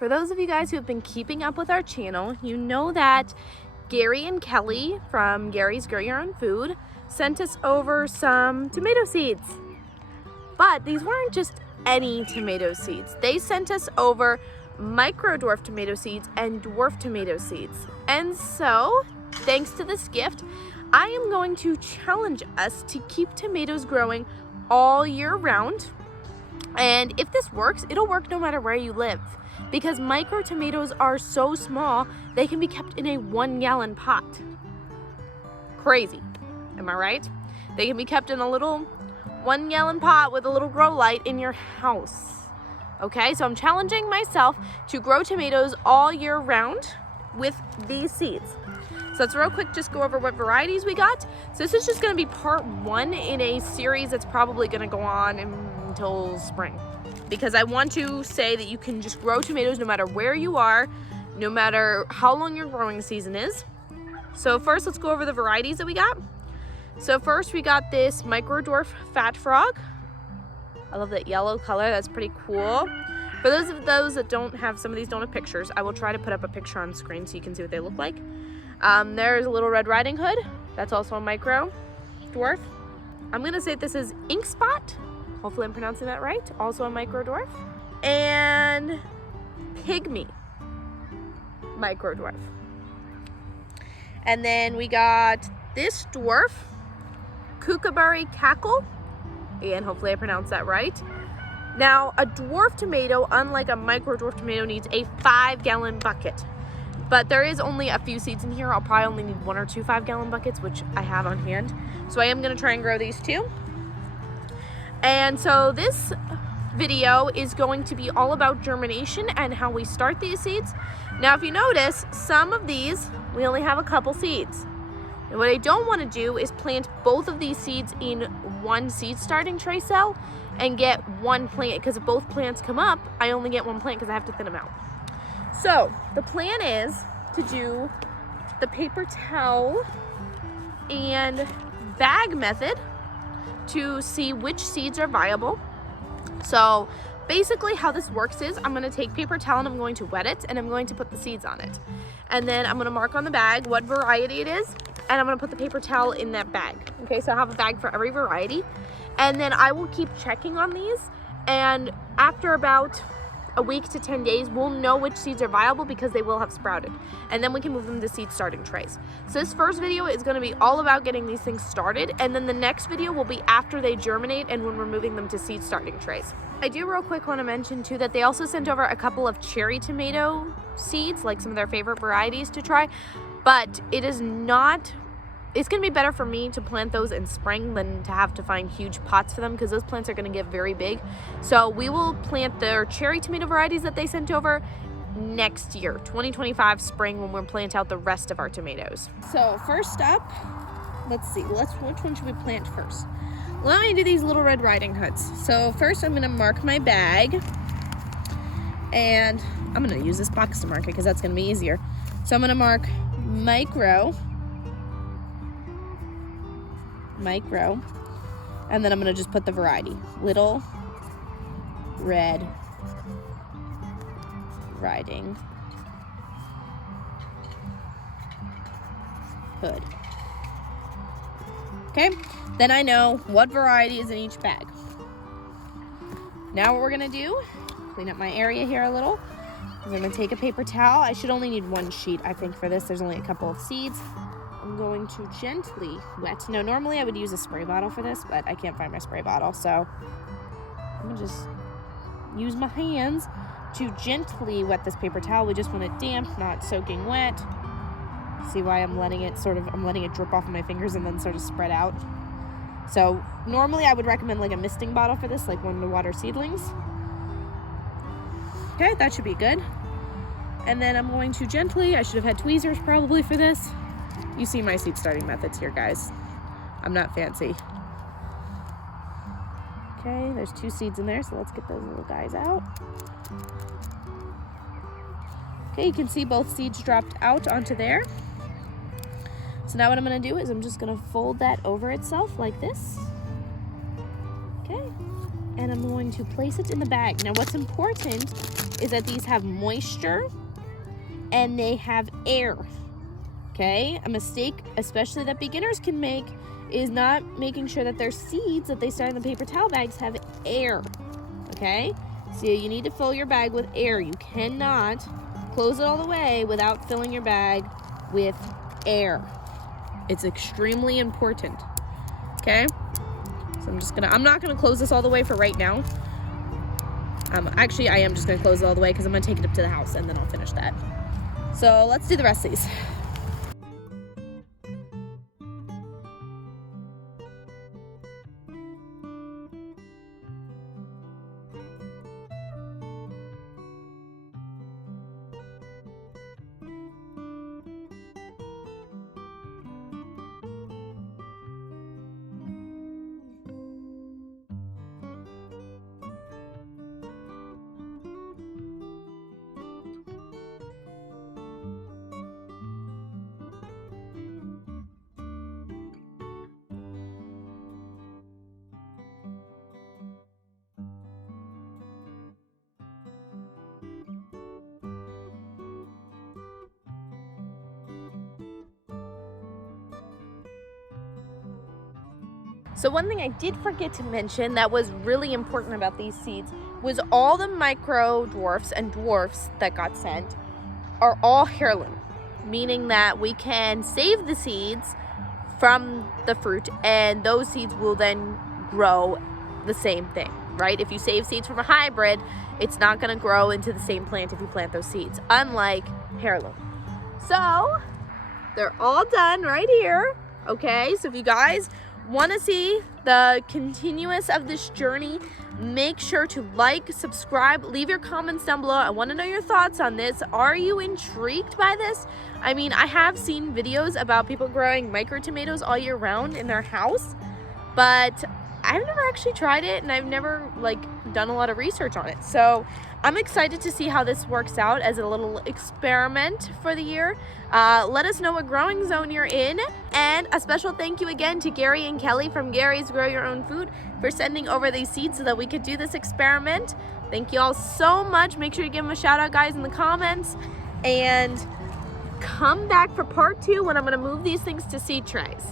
For those of you guys who have been keeping up with our channel, you know that Gary and Kelly from Gary's Grow Your Own Food sent us over some tomato seeds. But these weren't just any tomato seeds. They sent us over micro dwarf tomato seeds and dwarf tomato seeds. And so, thanks to this gift, I am going to challenge us to keep tomatoes growing all year round. And if this works, it'll work no matter where you live. Because micro tomatoes are so small, they can be kept in a 1-gallon pot. Crazy, am I right? They can be kept in a little 1-gallon pot with a little grow light in your house. Okay, so I'm challenging myself to grow tomatoes all year round with these seeds. So let's real quick just go over what varieties we got. So this is just gonna be part 1 in a series that's probably gonna go on until spring. Because I want to say that you can just grow tomatoes no matter where you are, no matter how long your growing season is. So first, let's go over the varieties that we got. So first, we got this micro dwarf fat frog. I love that yellow color, that's pretty cool. For those that don't have, some of these don't have pictures, I will try to put up a picture on screen so you can see what they look like. There's a little Red Riding Hood, that's also a micro dwarf. I'm gonna say this is Ink Spot. Hopefully I'm pronouncing that right. Also a micro dwarf. And Pygmy, micro dwarf. And then we got this dwarf, Kookaburra Cackle. And hopefully I pronounced that right. Now, a dwarf tomato, unlike a micro dwarf tomato, needs a 5-gallon bucket. But there is only a few seeds in here. I'll probably only need 1 or 2 5-gallon buckets, which I have on hand. So I am gonna try and grow these too. And so this video is going to be all about germination and how we start these seeds. Now, if you notice, some of these, we only have a couple seeds. And what I don't want to do is plant both of these seeds in one seed starting tray cell and get one plant, because if both plants come up, I only get one plant because I have to thin them out. So the plan is to do the paper towel and bag method to see which seeds are viable. So basically how this works is I'm gonna take paper towel and I'm going to wet it and I'm going to put the seeds on it. And then I'm gonna mark on the bag what variety it is and I'm gonna put the paper towel in that bag. Okay, so I have a bag for every variety. And then I will keep checking on these, and after about a week to 10 days, we'll know which seeds are viable because they will have sprouted. And then we can move them to seed starting trays. So this first video is gonna be all about getting these things started, and then the next video will be after they germinate and when we're moving them to seed starting trays. I do real quick wanna mention too that they also sent over a couple of cherry tomato seeds, like some of their favorite varieties to try, but it is not, it's gonna be better for me to plant those in spring than to have to find huge pots for them because those plants are gonna get very big. So we will plant their cherry tomato varieties that they sent over next year, 2025 spring, when we'll plant out the rest of our tomatoes. So first up, let's see, which one should we plant first? Let me do these little Red Riding Hoods. So first I'm gonna mark my bag, and I'm gonna use this box to mark it because that's gonna be easier. So I'm gonna mark micro, and then I'm gonna just put the variety, Little Red Riding Hood. Okay, then I know what variety is in each bag. Now what we're gonna do, clean up my area here a little. I'm gonna take a paper towel. I should only need 1 sheet, I think, for this. There's only a couple of seeds. I'm going to gently wet. Now, normally I would use a spray bottle for this, but I can't find my spray bottle, so I'm gonna just use my hands to gently wet this paper towel. We just want it damp, not soaking wet. See why I'm letting it drip off of my fingers and then sort of spread out. So normally I would recommend like a misting bottle for this, like one to water seedlings. Okay, that should be good. And then I'm going to gently, I should have had tweezers probably for this. You see my seed starting methods here, guys. I'm not fancy. Okay, there's 2 seeds in there, so let's get those little guys out. Okay, you can see both seeds dropped out onto there. So now what I'm gonna do is I'm just gonna fold that over itself like this. Okay, and I'm going to place it in the bag. Now what's important is that these have moisture and they have air. Okay, a mistake especially that beginners can make is not making sure that their seeds that they store in the paper towel bags have air. Okay, so you need to fill your bag with air. You cannot close it all the way without filling your bag with air. It's extremely important. Okay, so I'm not gonna close this all the way for right now. Actually, I am just gonna close it all the way because I'm gonna take it up to the house and then I'll finish that. So let's do the rest of these. So one thing I did forget to mention that was really important about these seeds was all the micro dwarfs and dwarfs that got sent are all heirloom, meaning that we can save the seeds from the fruit and those seeds will then grow the same thing, right? If you save seeds from a hybrid, it's not going to grow into the same plant if you plant those seeds, unlike heirloom. So they're all done right here. Okay, so if you guys want to see the continuous of this journey, make sure to like, subscribe, leave your comments down below. I want to know your thoughts on this. Are you intrigued by this? I mean, I have seen videos about people growing micro tomatoes all year round in their house, but I've never actually tried it and I've never done a lot of research on it. So I'm excited to see how this works out as a little experiment for the year. Let us know what growing zone you're in. And a special thank you again to Gary and Kelly from Gary's Grow Your Own Food for sending over these seeds so that we could do this experiment. Thank you all so much. Make sure you give them a shout out, guys, in the comments. And come back for part 2 when I'm going to move these things to seed trays.